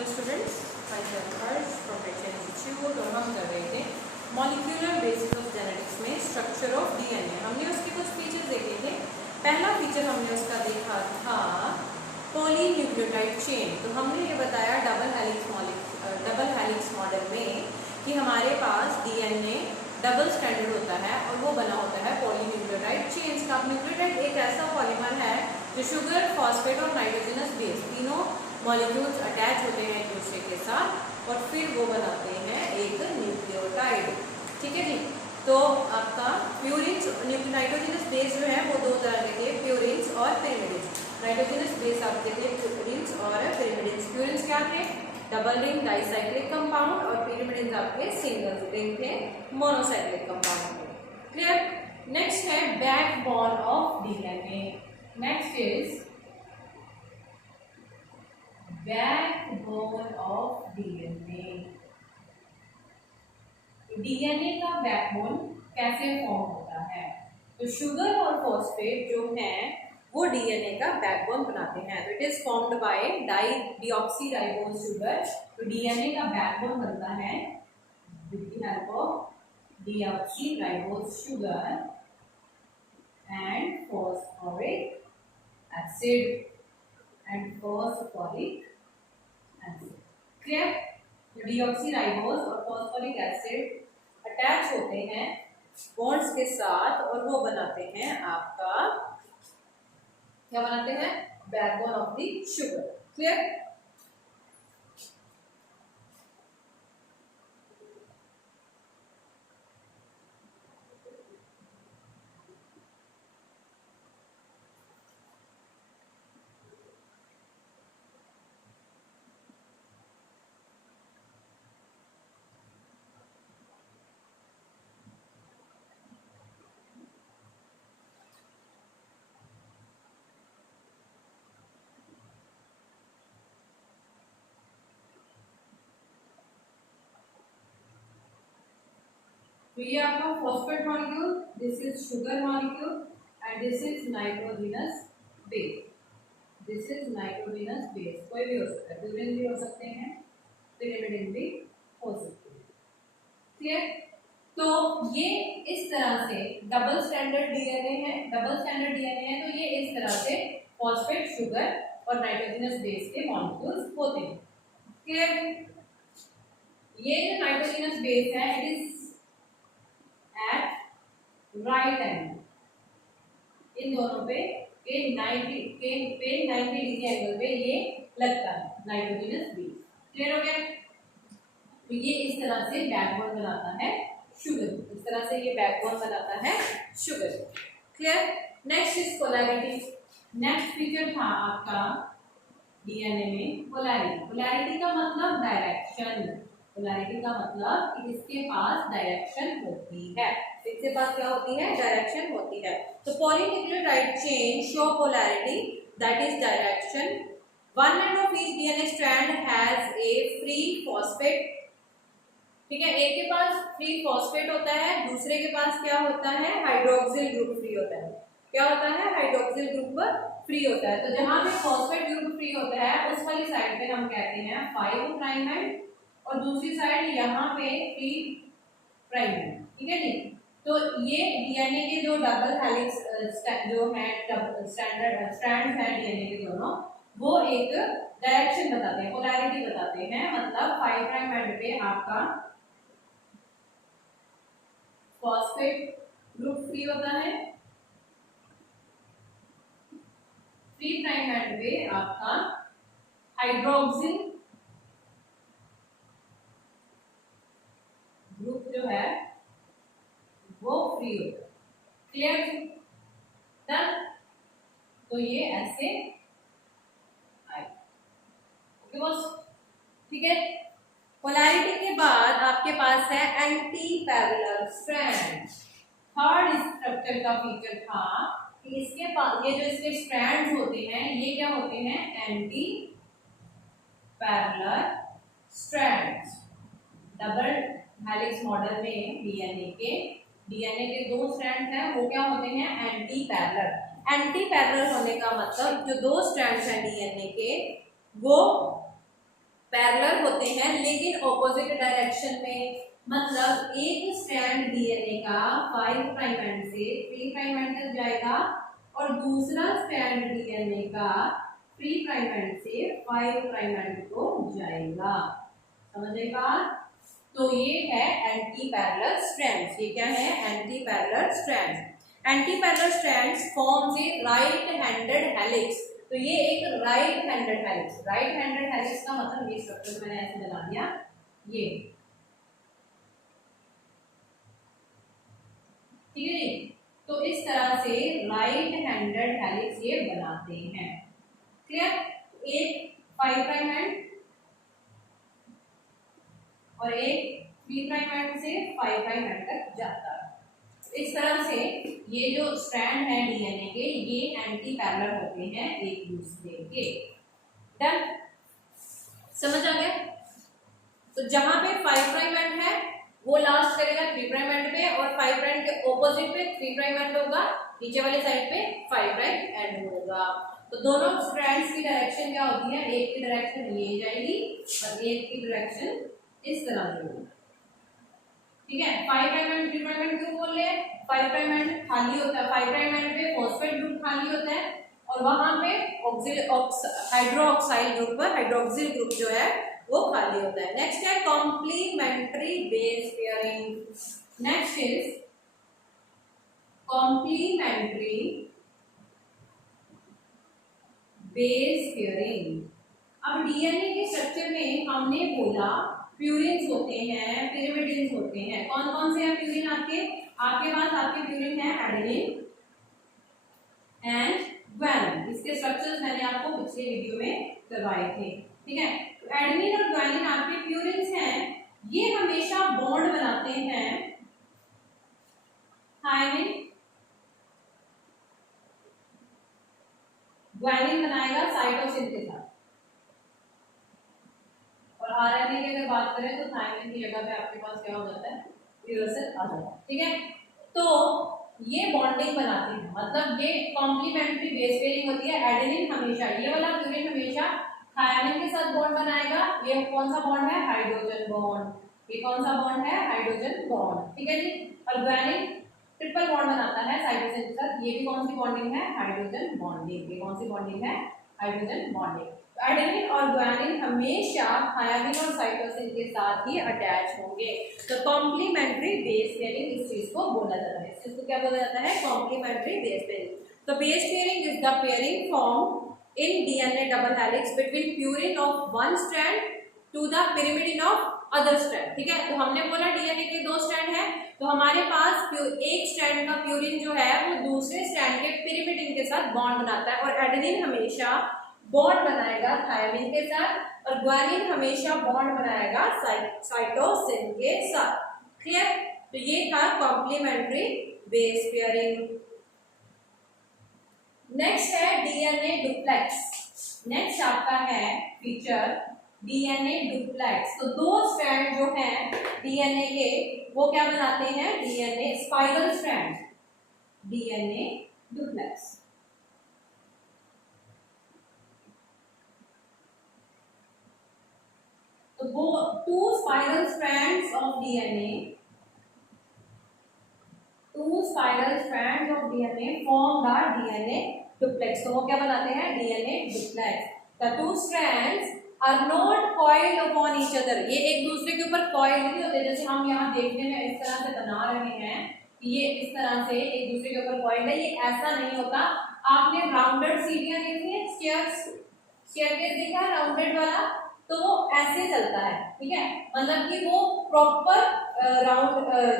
Hello students, my self Harsh from Britain institute और हम कर रहे थे मॉलिक्यूलर बेसिस ऑफ जेनेटिक्स में स्ट्रक्चर ऑफ डीएनए। हमने उसके कुछ फीचर्स देखे थे। पहला फीचर हमने उसका देखा था पॉलीन्यूक्लियोटाइड चेन। तो हमने ये बताया डबल हेलिक्स मॉडल में कि हमारे पास डीएनए डबल स्टैंडर्ड होता है और वो बना होता है पॉलीन्यूक्लियोटाइड चेन्स का। न्यूक्लियोटाइड एक ऐसा पॉलीमर है जो शुगर, फॉस्फेट और नाइट्रोजनस बेस तीनों मॉलिक्यूल्स अटैच होते हैं एक दूसरे के साथ और फिर वो बनाते हैं एक न्यूक्लियोटाइड। ठीक है जी। तो आपका प्यूरिन्स, नाइट्रोजनस बेस जो है वो दो तरह के थे, प्यूरिन्स और पिरिमिडिन्स। नाइट्रोजनस बेस आपके थे प्यूरिन्स और पिरिमिडिन्स। प्यूरिन्स क्या थे? डबल रिंग डाइसाइक्लिक कंपाउंड और पिरिमिडिन्स आपके सिंगल रिंग थे, मोनोसाइक्लिक कंपाउंड थे। क्लियर? नेक्स्ट है backbone of DNA. Next is backbone of DNA. DNA का बैकबोन कैसे फॉर्म होता है? तो शुगर और फॉस्फेट जो है वो डीएनए का बैकबोन बनाते हैं। तो it is formed by deoxyribose sugar. तो डीएनए का बैकबोन बनता है with the help of deoxyribose sugar and phosphoric acid and phosphoric acid. Clear? Deoxyribose और फॉस्फोरिक एसिड अटैच होते हैं बॉन्ड्स के साथ और वो बनाते हैं आपका, क्या बनाते हैं? Backbone of the sugar. Clear? तो ये आपका phosphate molecule, this is sugar molecule and this is nitrogenous base. This is nitrogenous base. कोई भी हो सकता है, प्यूरिन भी हो सकते हैं, पिरिमिडिन भी हो सकते हैं। क्लियर? तो ये इस तरह से डबल स्टैंडर्ड डीएनए है। डबल स्टैंडर्ड डीएनए है तो ये इस तरह से फॉस्फेट, शुगर और नाइट्रोजनस बेस के मॉलिक्यूल्स होते हैं। क्लियर? ये जो नाइट्रोजनस बेस है it is at right angle, इन दोनों पे 90 डिग्री एंगल पे ये लगता है नाइट्रोजनस बेस। क्लियर हो गया? तो ये इस तरह से बैकबोन बनाता है शुगर। इस तरह से ये बैकबोन बनाता है sugar. Clear? Next is polarity. Next feature था आपका डीएनए में पोलैरिटी। पोलैरिटी का मतलब डायरेक्शन। पोलैरिटी का मतलब कि इसके पास डायरेक्शन होती है। इसके पास क्या होती है? डायरेक्शन होती है। तो polynucleotide chain show polarity, that is direction. One end of each DNA strand has a free phosphate. ठीक है, एक के पास फ्री फॉस्फेट होता है, दूसरे के पास क्या होता है? हाइड्रोक्सिल ग्रुप फ्री होता है। क्या होता है? हाइड्रोक्सिल ग्रुप फ्री होता है। तो जहां पे फॉस्फेट ग्रुप फ्री होता है उस वाली साइड पे हम कहते हैं 5 प्राइम एंड और दूसरी साइड यहाँ पे 3 प्राइम एंड। ठीक है जी। तो ये डीएनए के जो डबल हेलिक्स जो है स्टैंडर्ड स्ट्रैंड्स हैं डीएनए के दोनों, वो एक डायरेक्शन बताते हैं, पोलैरिटी बताते हैं। मतलब 5 प्राइम एंड पे आपका फॉस्फेट ग्रुप फ्री होता है, 3 प्राइम एंड पे आपका हाइड्रोक्सिल ग्रुप जो है वो फ्री होता है। क्लियर? डन? तो ये ऐसे आए। ठीक है। पोलैरिटी के बाद आपके पास है anti parallel strand. Third structure का फीचर था कि इसके पास ये जो इसके स्ट्रैंड्स होते हैं ये क्या होते हैं? Anti parallel strands. Double helix model में डीएनए के 2 स्ट्रैंड हैं, वो क्या होते हैं? Anti parallel. एंटी पैरेलल होने का मतलब जो 2 स्ट्रैंड्स हैं डीएनए के वो पैरेलल होते हैं लेकिन ऑपोजिट डायरेक्शन में। मतलब एक स्ट्रैंड डीएनए का 5 प्राइम एंड से 3 प्राइम एंड तक जाएगा और दूसरा स्ट्रैंड डीएनए का 3 प्राइम एंड से 5 प्राइम एंड को जाएगा। समझेगा? तो ये है एंटी पैरेलल स्ट्रैंड्स। ये क्या है? Anti parallel strands. Anti parallel strands forms a right handed helix. तो ये एक right handed helix. Right handed helix का मतलब ये स्ट्रक्चर मैंने ऐसे बना दिया, ये ठीक है जी। तो इस तरह से राइट हैंडेड हेलिक्स ये बनाते हैं। क्लियर? एक 5 प्राइम एंड और एक 3 प्राइम एंड से 5 प्राइम एंड तक जाता है। इस तरह से ये जो स्ट्रैंड है डीएनए के, ये एंटी पैरेलल होते हैं एक दूसरे के। डन? समझ आ गया? तो जहां पे 5 प्राइम एंड है वो लास्ट करेगा 3 प्राइम एंड पे और 5 प्राइम के ऑपोजिट पे 3 प्राइम एंड होगा, नीचे वाले साइड पे 5 प्राइम एंड होगा। तो दोनों स्ट्रैंड्स की डायरेक्शन क्या होती है? एक की डायरेक्शन ये जाएगी और एक की डायरेक्शन इस तरह से होगी। ठीक है? 5 प्राइम एंड 3 प्राइम एंड क्यों बोल रहे हैं? 5 प्राइम एंड खाली होता है, 5 प्राइम एंड पे फॉस्फेट ग्रुप खाली होता है और वहां पे हाइड्रोक्साइल ग्रुप पर हाइड्रोक्सिल ग्रुप जो है वो खाली होता है। नेक्स्ट है complementary base pairing. Next is complementary base pairing. अब डीएनए के स्ट्रक्चर में हमने बोला प्यूरिन्स होते हैं, पिरिमिडिन्स होते हैं। कौन कौन से हैं प्यूरिन आपके? आपके पास आपके प्यूरिन है एडेनिन एंड ग्वानिन। इसके स्ट्रक्चर्स मैंने आपको पिछले वीडियो में करवाए थे। ठीक है? तो एडेनिन और ग्वानिन आपके प्यूरिन्स हैं। ये हमेशा बॉन्ड बनाते हैं थायमिन, ग्वानिन बनाएगा साइटोसिन के साथ और आरएनए की अगर बात करें तो थायमिन की जगह पे आपके पास क्या हो जाता है? यूरासिल आ जाता है। ठीक है? तो ये बॉन्डिंग बनाती है, मतलब ये कॉम्प्लीमेंट्री बेस पेयरिंग होती है। एडेनिन हमेशा, ये वाला प्यूरिन हमेशा थायमिन के साथ बॉन्ड बनाएगा। ये कौन सा बॉन्ड है? Hydrogen bond. ये कौन सा बॉन्ड है? Hydrogen bond. ठीक है जी। और ग्वानिन ट्रिपल बॉन्ड बनाता है साइटोसिन के साथ। ये भी कौन सी बॉन्डिंग है? Hydrogen bonding. ये कौन सी बॉन्डिंग है? Hydrogen bonding. एडेनिन और ग्वानिन हमेशा थायमिन और साइटोसिन के साथ ही अटैच होंगे। तो कॉम्प्लीमेंट्री बेस पेयरिंग इस चीज को बोला जाता है। इसको क्या बोला जाता है? Complementary base pairing. तो base pairing is the pairing form in DNA double helix between purine of one strand to the pyrimidine of other strand। ठीक है? तो हमने बोला डीएनए के 2 स्ट्रैंड है, तो हमारे पास एक स्ट्रैंड का प्यूरिन जो है वो दूसरे स्ट्रैंड के पिरिमिडिन के साथ बॉन्ड बनाता है और एडेनिन हमेशा बॉन्ड बनाएगा थायमिन के साथ और ग्वानिन हमेशा बॉन्ड बनाएगा साइटोसिन के साथ। क्लियर? तो ये था कॉम्प्लीमेंट्री बेस पेयरिंग। नेक्स्ट है डीएनए डुप्लेक्स। नेक्स्ट आपका है फीचर डीएनए डुप्लेक्स। तो 2 स्ट्रैंड जो हैं डीएनए के वो क्या बनाते हैं? DNA spiral strand, DNA duplex. तो वो 2 spiral strands of DNA, 2 spiral strands of DNA form the DNA duplex। तो वो क्या बनाते हैं? DNA duplex। The 2 strands are not coiled upon each other। ये एक दूसरे के ऊपर coiled नहीं होते, जैसे हम यहाँ देखने में इस तरह से बना रहे हैं कि ये इस तरह से एक दूसरे के ऊपर coiled है, ये ऐसा नहीं होता। आपने राउंडेड सीढ़ियाँ देखी है, स्टेयरकेस देखा है राउंडेड वाला, तो वो ऐसे चलता है। ठीक है? मतलब कि वो प्रॉपर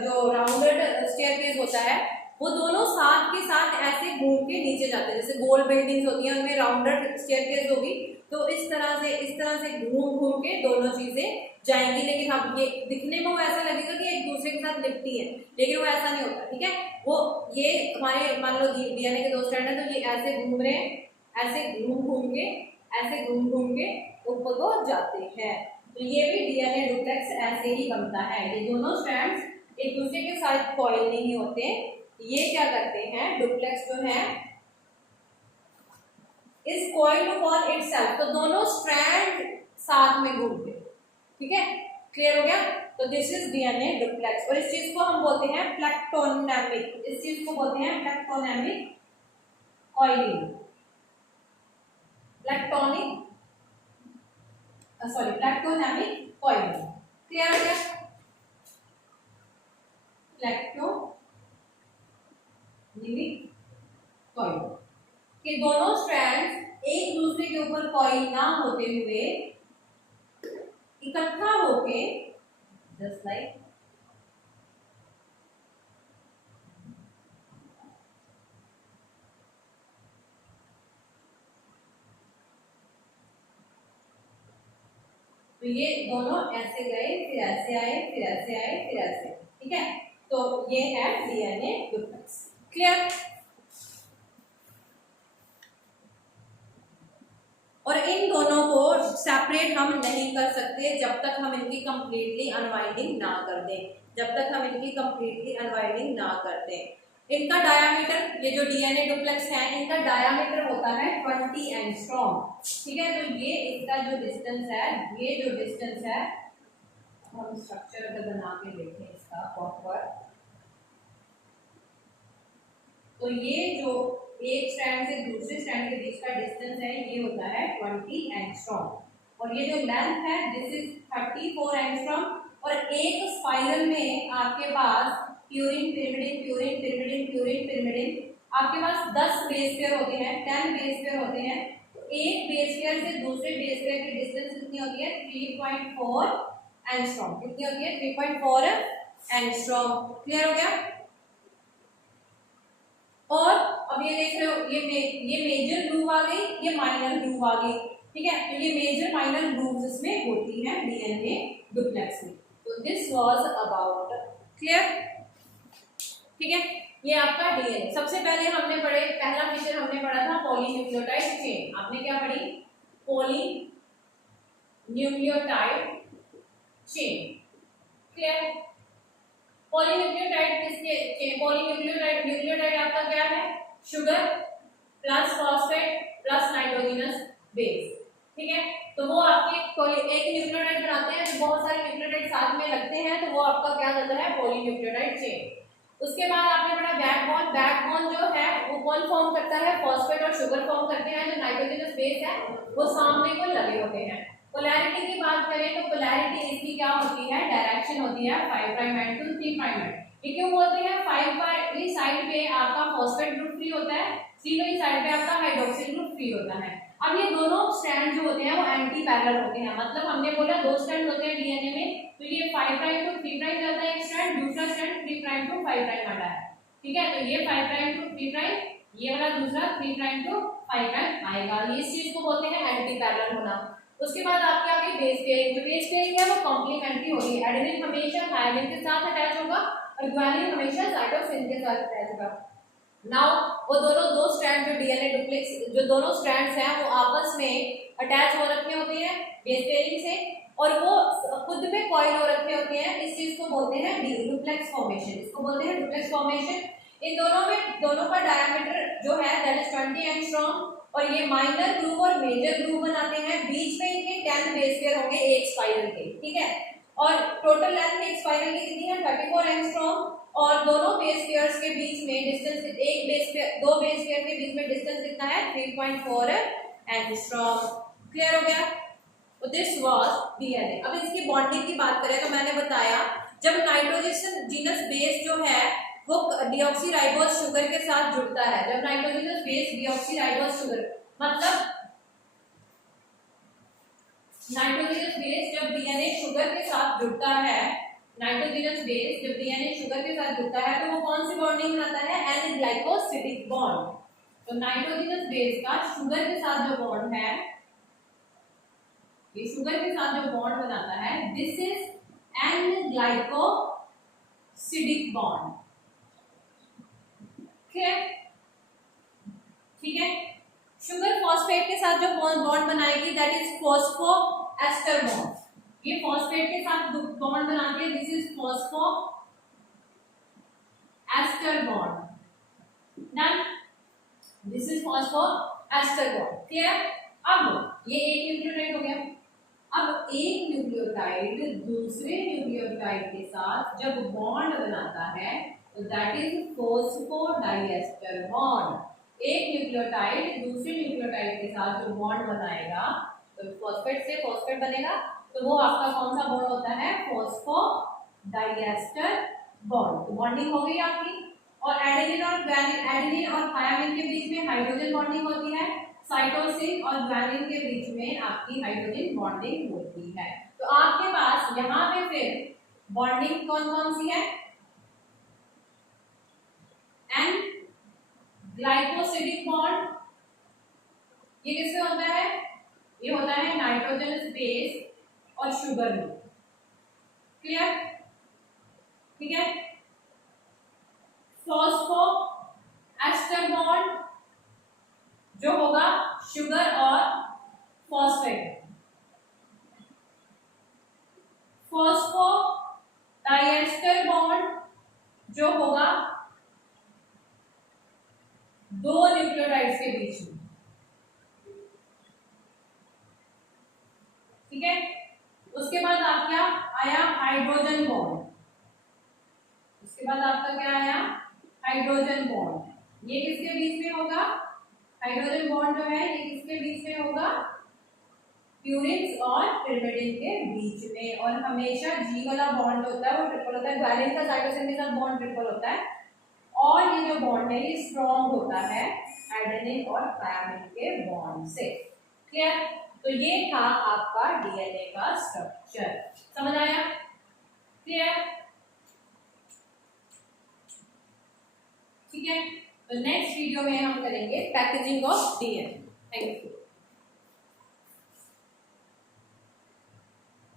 जो राउंडेड स्टेयरकेस होता है वो दोनों साथ के साथ ऐसे घूम के नीचे जाते हैं। जैसे गोल बिल्डिंग्स होती हैं उनमें राउंडेड स्टेयरकेस होगी, तो इस तरह से घूम घूम के दोनों चीजें जाएंगी। लेकिन हम ये दिखने में वो ऐसा लगेगा कि एक दूसरे के साथ लिपटी है, लेकिन वो ऐसा नहीं होता। ठीक है? वो ये हमारे मान लो डीएनए के 2 स्ट्रैंड है, तो ये ऐसे घूम रहे हैं, ऐसे घूम घूम के ऊपर को जाते हैं। तो ये भी डीएनए डुप्लेक्स ऐसे ही बनता है। ये दोनों स्ट्रैंड्स एक दूसरे के साथ कॉइल नहीं होते, ये क्या करते हैं? डुप्लेक्स जो है इस कॉइल अपॉन इटसेल्फ। तो दोनों स्ट्रैंड साथ में घूमते। ठीक है, क्लियर हो गया। तो दिस इज डीएनए डुप्लेक्स और इस चीज को हम बोलते हैं प्लेक्टोनेमिक, इस चीज को बोलते हैं प्लेक्टोनेमिक कॉइलिंग, प्लेक्टोनिक सॉरी प्लेक्टोनेमिक कॉइलिंग। क्लियर हो गया, प्लेक्टोनेमिक कॉइलिंग कि दोनों स्ट्रैंड्स एक दूसरे के ऊपर कॉइल ना होते हुए इकट्ठा होके जस्ट लाइक तो ये दोनों ऐसे गए, फिर ऐसे आए, फिर ऐसे आए, फिर ऐसे। ठीक है, तो ये है डीएनए डुप्लेक्स। क्लियर। और इन दोनों को सेपरेट हम नहीं कर सकते जब तक हम इनकी कंप्लीटली अनवाइंडिंग ना कर दें, जब तक हम इनकी कंप्लीटली अनवाइंडिंग ना कर दें। इनका डायामीटर, ये जो डीएनए डुप्लेक्स है इनका डायामीटर होता है 20 एंगस्ट्रॉम। ठीक है, तो ये इसका जो डिस्टेंस है, ये जो डिस्टेंस है, हम स्ट्रक्चर अगर बना के देखें इसका प्रॉपर, तो ये जो एक स्ट्रैंड से दूसरे स्ट्रैंड के बीच का डिस्टेंस है ये होता है 20 एंगस्ट्रॉम और ये जो लेंथ है दिस इज 34 एंगस्ट्रॉम। और एक स्पाइरल में आपके पास purine pyrimidine purine pyrimidine purine pyrimidine आपके पास 10 बेस पेयर होते हैं, 10 बेस पेयर होते हैं। तो एक बेस पेयर से दूसरे बेस पेयर की डिस्टेंस कितनी होती है 3.4 एंगस्ट्रॉम। कितनी होती है 3.4 एंगस्ट्रॉम। क्लियर हो गया। और अब ये देख रहे हो ये मेजर ग्रूव आ गई, ये माइनर ग्रूव आ गई। ठीक है, तो ये मेजर माइनर ग्रूव्स इसमें होती हैं डीएनए डुप्लेक्स में। तो दिस वाज अबाउट क्लियर। ठीक है, ये आपका डीएनए। सबसे पहले हमने पढ़े, पहला फीचर हमने पढ़ा था पॉलीन्यूक्लियोटाइड चेन। आपने क्या पढ़ी? Polynucleotide chain. क्लियर। पॉलीन्यूक्लियोटाइड किसके, पॉलीन्यूक्लियोटाइड, न्यूक्लियोटाइड आपका क्या है? Sugar plus phosphate plus nitrogenous base. ठीक है, तो वो आपके एक न्यूक्लियोटाइड बनाते हैं, तो बहुत सारे न्यूक्लियोटाइड साथ में लगते हैं, तो वो आपका क्या कहता है? Polynucleotide chain. उसके बाद आपने पढ़ा बैकबोन। बैकबोन जो है वो कौन फॉर्म करता है? फॉस्फेट और शुगर फॉर्म करते हैं। जो नाइट्रोजनस बेस है वो सामने को लगे होते हैं। पोलैरिटी की बात करें तो पोलैरिटी इसकी क्या होती है? डायरेक्शन होती है 5 prime end to 3 prime end. ये क्यों बोलते हैं? 5 वाली साइड पे आपका फॉस्फेट ग्रुप फ्री होता है, 3 वाली साइड पे आपका हाइड्रोक्सिल ग्रुप फ्री होता है। अब ये दोनों स्ट्रैंड जो होते हैं वो एंटी पैरेलल होते हैं, मतलब हमने बोला दो स्ट्रैंड होते हैं डीएनए में, तो ये 5 प्राइम टू 3 प्राइम जाता है एक स्ट्रैंड, दूसरा स्ट्रैंड 3 प्राइम टू 5 प्राइम आता है। ठीक है, तो ये 5 प्राइम टू 3 प्राइम, ये वाला दूसरा 3 प्राइम टू 5 प्राइम आएगा। ये इस चीज को बोलते हैं एंटी पैरेलल होना। उसके बाद आपके आगे बेस पेयरिंग। जो बेस पेयरिंग है वो कॉम्प्लीमेंट्री होगी। एडेनिन हमेशा थायमिन के साथ अटैच होगा और ग्वानिन हमेशा साइटोसिन के साथ अटैच होगा। नाउ वो दोनों दो स्ट्रैंड जो डीएनए डुप्लेक्स, जो दोनों स्ट्रैंड्स हैं वो आपस में अटैच हो रखे होते हैं बेस पेयरिंग से और वो खुद में कॉइल हो रखे होते हैं। इस चीज को बोलते हैं डुप्लेक्स फॉर्मेशन। इसको बोलते हैं डुप्लेक्स फॉर्मेशन। इन दोनों में दोनों का डायमीटर जो है दैट इज 20 एंगस्ट्रॉम और ये माइनर ग्रूव और मेजर ग्रूव बनाते हैं। बीच में इनके 10 बेस पेयर होंगे एक स्पाइरल के। ठीक है, और टोटल लेंथ एक स्पाइरल की कितनी है? 34 एंगस्ट्रॉम और दोनों बेस पेयर्स के बीच में डिस्टेंस, एक बेस पेयर दो बेस पेयर के बीच में डिस्टेंस कितना है? 3.4 एंगस्ट्रॉम। क्लियर हो गया। तो दिस वाज डीएनए। अब इसकी बॉन्डिंग की बात करें तो मैंने बताया जब नाइट्रोजनस बेस जो है वो डीऑक्सीराइबोज शुगर के साथ जुड़ता है, जब नाइट्रोजनस बेस डीऑक्सीराइबोज शुगर मतलब नाइट्रोजनस बेस जब डीएनए शुगर के साथ जुड़ता है, नाइट्रोजनस बेस जब डीएनए शुगर के साथ जुड़ता है तो वो कौन सी बॉन्डिंग बनाता है? N glycosidic bond. तो नाइट्रोजनस बेस का शुगर के साथ जो बॉन्ड है, ये शुगर के साथ जो बॉन्ड बनाता है this is an glycosidic bond. ठीक है, शुगर फॉस्फेट के साथ जो बॉन्ड बनाएगी दैट इज फॉस्फोएस्टर बॉन्ड। ये फॉस्फेट के साथ बॉन्ड बनाती है, this is phosphoester bond. Done, this is phosphoester bond. Clear. अब ये एक न्यूक्लियोटाइड हो गया, अब एक न्यूक्लियोटाइड दूसरे न्यूक्लियोटाइड के साथ जब बॉन्ड बनाता है तो दैट इज फॉस्फोडाइएस्टर बॉन्ड। एक न्यूक्लियोटाइड दूसरे न्यूक्लियोटाइड के साथ जो बॉन्ड बनाएगा तो फॉस्फेट से फॉस्फेट बनेगा, तो वो आपका कौन सा बॉन्ड होता है? Phosphodiester bond. तो बॉन्डिंग हो गई आपकी। और एडेनिन और थायमिन के बीच में हाइड्रोजन बॉन्डिंग होती है, साइटोसिन और ग्वानिन के बीच में आपकी हाइड्रोजन बॉन्डिंग होती है। तो आपके पास यहाँ पे फिर बॉन्डिंग कौन कौन सी है? एन ग्लाइकोसिडिक बॉन्ड, ये किससे होता है? ये होता है नाइट्रोजन बेस और शुगर में। क्लियर? ठीक है। फॉस्फो एस्टर बॉन्ड जो होगा शुगर और फॉस्फेट। फॉस्फो डाइएस्टर बॉन्ड जो होगा दो न्यूक्लियोटाइड्स के बीच में। ठीक है। उसके बाद आप क्या आया? Hydrogen bond. उसके बाद आपका क्या आया? Hydrogen bond. ये किसके बीच में होगा? हाइड्रोजन बॉन्ड जो है ये किसके बीच में होगा? प्यूरिन और पिरिमिडिन के बीच में। और हमेशा जी वाला बॉन्ड होता है वो ट्रिपल होता है। वैलेंस का साइटोसिन के साथ बॉन्ड ट्रिपल होता है। और ये जो बॉन्ड है ये स्ट्रॉन्ग होता है एडेनिन और थायमिन के बॉन्ड से। क्लियर? तो ये था आपका डीएनए का स्ट्रक्चर। समझ आया? क्लियर? ठीक है। तो नेक्स्ट वीडियो में हम करेंगे packaging of DNA. Thank you.